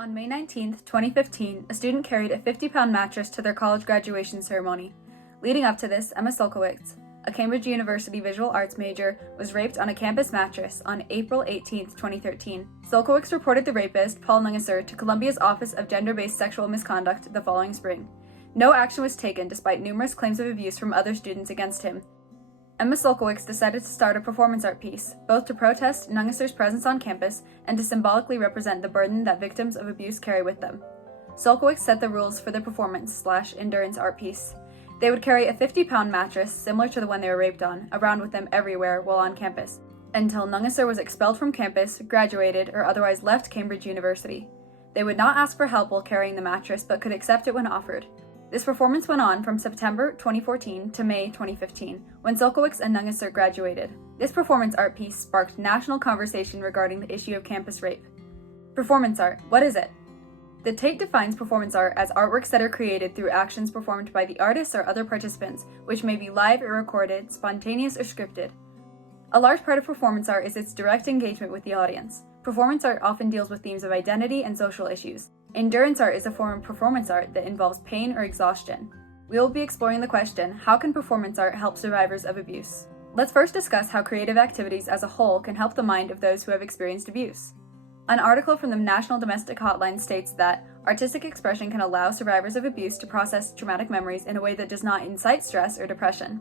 On May 19, 2015, a student carried a 50-pound mattress to their college graduation ceremony. Leading up to this, Emma Sulkowicz, a Cambridge University visual arts major, was raped on a campus mattress on April 18, 2013. Sulkowicz reported the rapist, Paul Nungesser, to Columbia's Office of Gender-Based Sexual Misconduct the following spring. No action was taken despite numerous claims of abuse from other students against him. Emma Sulkowicz decided to start a performance art piece, both to protest Nungesser's presence on campus and to symbolically represent the burden that victims of abuse carry with them. Sulkowicz set the rules for the performance/endurance art piece. They would carry a 50-pound mattress, similar to the one they were raped on, around with them everywhere while on campus, until Nungesser was expelled from campus, graduated, or otherwise left Cambridge University. They would not ask for help while carrying the mattress, but could accept it when offered. This performance went on from September 2014 to May 2015, when Sulkowicz and Nungesser graduated. This performance art piece sparked national conversation regarding the issue of campus rape. Performance art, what is it? The Tate defines performance art as artworks that are created through actions performed by the artists or other participants, which may be live or recorded, spontaneous or scripted. A large part of performance art is its direct engagement with the audience. Performance art often deals with themes of identity and social issues. Endurance art is a form of performance art that involves pain or exhaustion. We will be exploring the question, how can performance art help survivors of abuse? Let's first discuss how creative activities as a whole can help the mind of those who have experienced abuse. An article from the National Domestic Hotline states that artistic expression can allow survivors of abuse to process traumatic memories in a way that does not incite stress or depression.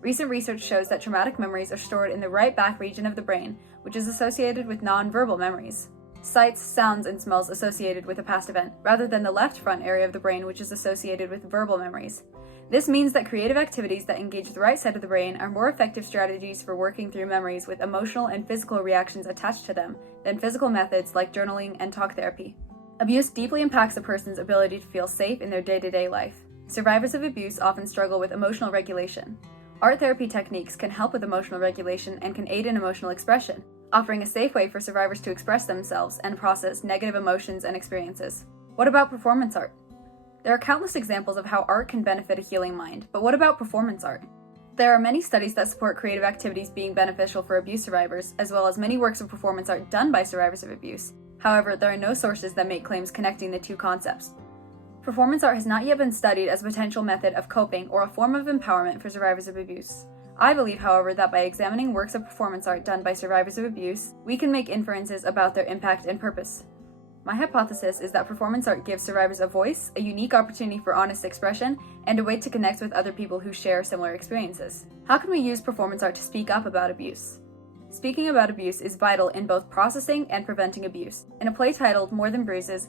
Recent research shows that traumatic memories are stored in the right back region of the brain, which is associated with non-verbal memories. Sights, sounds, and smells associated with a past event, rather than the left front area of the brain, which is associated with verbal memories. This means that creative activities that engage the right side of the brain are more effective strategies for working through memories with emotional and physical reactions attached to them than physical methods like journaling and talk therapy. Abuse deeply impacts a person's ability to feel safe in their day-to-day life. Survivors of abuse often struggle with emotional regulation. Art therapy techniques can help with emotional regulation and can aid in emotional expression, offering a safe way for survivors to express themselves and process negative emotions and experiences. What about performance art? There are countless examples of how art can benefit a healing mind, but what about performance art? There are many studies that support creative activities being beneficial for abuse survivors, as well as many works of performance art done by survivors of abuse. However, there are no sources that make claims connecting the two concepts. Performance art has not yet been studied as a potential method of coping or a form of empowerment for survivors of abuse. I believe, however, that by examining works of performance art done by survivors of abuse, we can make inferences about their impact and purpose. My hypothesis is that performance art gives survivors a voice, a unique opportunity for honest expression, and a way to connect with other people who share similar experiences. How can we use performance art to speak up about abuse? Speaking about abuse is vital in both processing and preventing abuse. In a play titled More Than Bruises,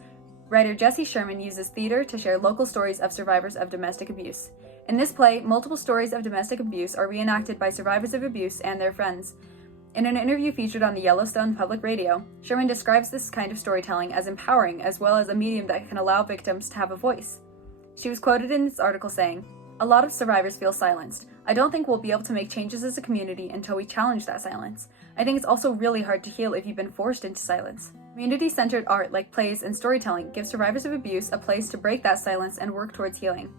writer Jesse Sherman uses theater to share local stories of survivors of domestic abuse. In this play, multiple stories of domestic abuse are reenacted by survivors of abuse and their friends. In an interview featured on the Yellowstone Public Radio, Sherman describes this kind of storytelling as empowering as well as a medium that can allow victims to have a voice. She was quoted in this article saying, "A lot of survivors feel silenced. I don't think we'll be able to make changes as a community until we challenge that silence. I think it's also really hard to heal if you've been forced into silence." Community-centered art like plays and storytelling gives survivors of abuse a place to break that silence and work towards healing.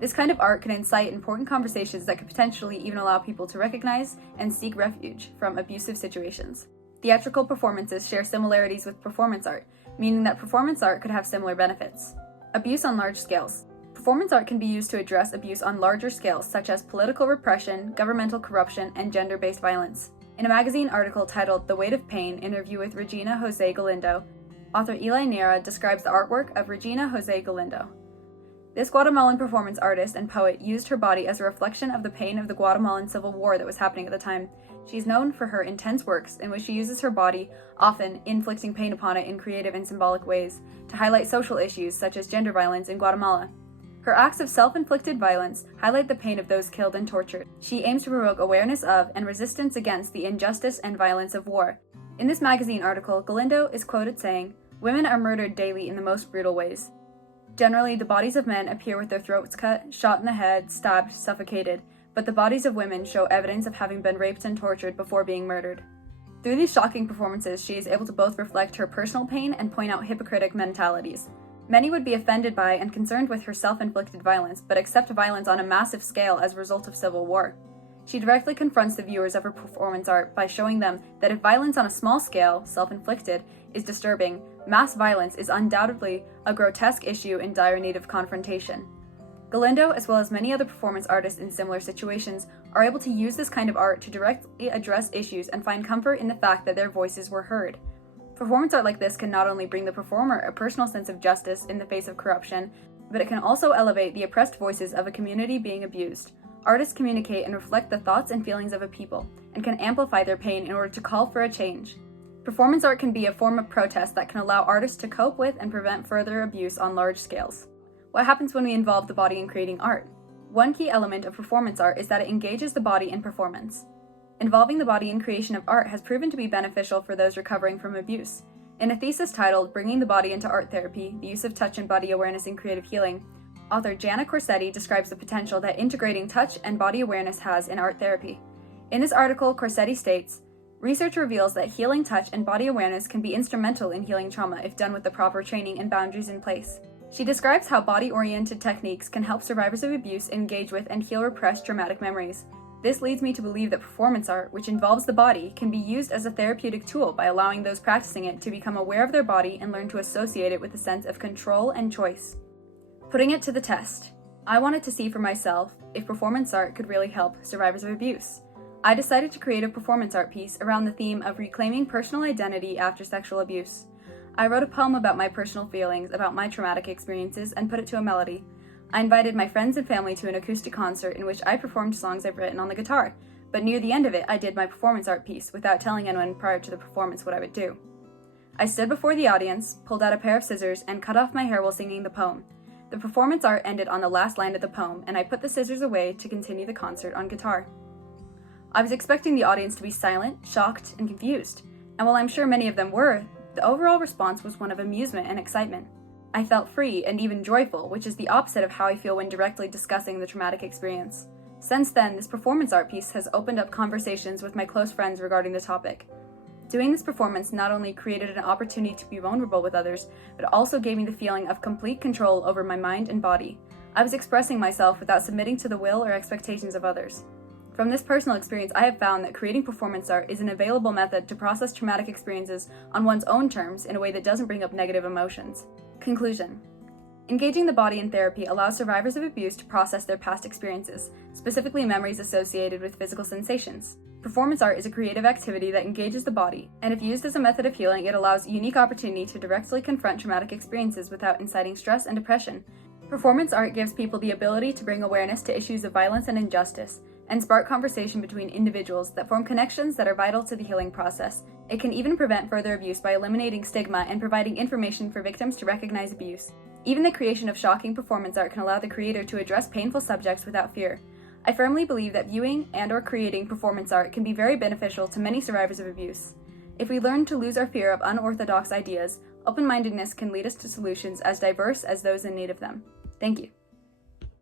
This kind of art can incite important conversations that could potentially even allow people to recognize and seek refuge from abusive situations. Theatrical performances share similarities with performance art, meaning that performance art could have similar benefits. Abuse on large scales. Performance art can be used to address abuse on larger scales, such as political repression, governmental corruption, and gender-based violence. In a magazine article titled The Weight of Pain, interview with Regina Jose Galindo, author Eli Neira describes the artwork of Regina Jose Galindo. This Guatemalan performance artist and poet used her body as a reflection of the pain of the Guatemalan Civil War that was happening at the time. She is known for her intense works in which she uses her body, often inflicting pain upon it in creative and symbolic ways, to highlight social issues such as gender violence in Guatemala. Her acts of self-inflicted violence highlight the pain of those killed and tortured. She aims to provoke awareness of and resistance against the injustice and violence of war. In this magazine article, Galindo is quoted saying, "Women are murdered daily in the most brutal ways. Generally, the bodies of men appear with their throats cut, shot in the head, stabbed, suffocated, but the bodies of women show evidence of having been raped and tortured before being murdered." Through these shocking performances, she is able to both reflect her personal pain and point out hypocritic mentalities. Many would be offended by and concerned with her self-inflicted violence, but accept violence on a massive scale as a result of civil war. She directly confronts the viewers of her performance art by showing them that if violence on a small scale, self-inflicted, is disturbing, mass violence is undoubtedly a grotesque issue in dire need of confrontation. Galindo, as well as many other performance artists in similar situations, are able to use this kind of art to directly address issues and find comfort in the fact that their voices were heard. Performance art like this can not only bring the performer a personal sense of justice in the face of corruption, but it can also elevate the oppressed voices of a community being abused. Artists communicate and reflect the thoughts and feelings of a people, and can amplify their pain in order to call for a change. Performance art can be a form of protest that can allow artists to cope with and prevent further abuse on large scales. What happens when we involve the body in creating art? One key element of performance art is that it engages the body in performance. Involving the body in creation of art has proven to be beneficial for those recovering from abuse. In a thesis titled Bringing the Body into Art Therapy, the Use of Touch and Body Awareness in Creative Healing, author Jana Corsetti describes the potential that integrating touch and body awareness has in art therapy. In this article, Corsetti states, "Research reveals that healing touch and body awareness can be instrumental in healing trauma if done with the proper training and boundaries in place." She describes how body-oriented techniques can help survivors of abuse engage with and heal repressed traumatic memories. This leads me to believe that performance art, which involves the body, can be used as a therapeutic tool by allowing those practicing it to become aware of their body and learn to associate it with a sense of control and choice. Putting it to the test. I wanted to see for myself if performance art could really help survivors of abuse. I decided to create a performance art piece around the theme of reclaiming personal identity after sexual abuse. I wrote a poem about my personal feelings about my traumatic experiences and put it to a melody. I invited my friends and family to an acoustic concert in which I performed songs I've written on the guitar, but near the end of it I did my performance art piece without telling anyone prior to the performance what I would do. I stood before the audience, pulled out a pair of scissors, and cut off my hair while singing the poem. The performance art ended on the last line of the poem, and I put the scissors away to continue the concert on guitar. I was expecting the audience to be silent, shocked, and confused, and while I'm sure many of them were, the overall response was one of amusement and excitement. I felt free and even joyful, which is the opposite of how I feel when directly discussing the traumatic experience. Since then, this performance art piece has opened up conversations with my close friends regarding the topic. Doing this performance not only created an opportunity to be vulnerable with others, but also gave me the feeling of complete control over my mind and body. I was expressing myself without submitting to the will or expectations of others. From this personal experience, I have found that creating performance art is an available method to process traumatic experiences on one's own terms in a way that doesn't bring up negative emotions. Conclusion. Engaging the body in therapy allows survivors of abuse to process their past experiences, specifically memories associated with physical sensations. Performance art is a creative activity that engages the body, and if used as a method of healing, it allows a unique opportunity to directly confront traumatic experiences without inciting stress and depression. Performance art gives people the ability to bring awareness to issues of violence and injustice, and spark conversation between individuals that form connections that are vital to the healing process. It can even prevent further abuse by eliminating stigma and providing information for victims to recognize abuse. Even the creation of shocking performance art can allow the creator to address painful subjects without fear. I firmly believe that viewing and/or creating performance art can be very beneficial to many survivors of abuse. If we learn to lose our fear of unorthodox ideas, open-mindedness can lead us to solutions as diverse as those in need of them. Thank you.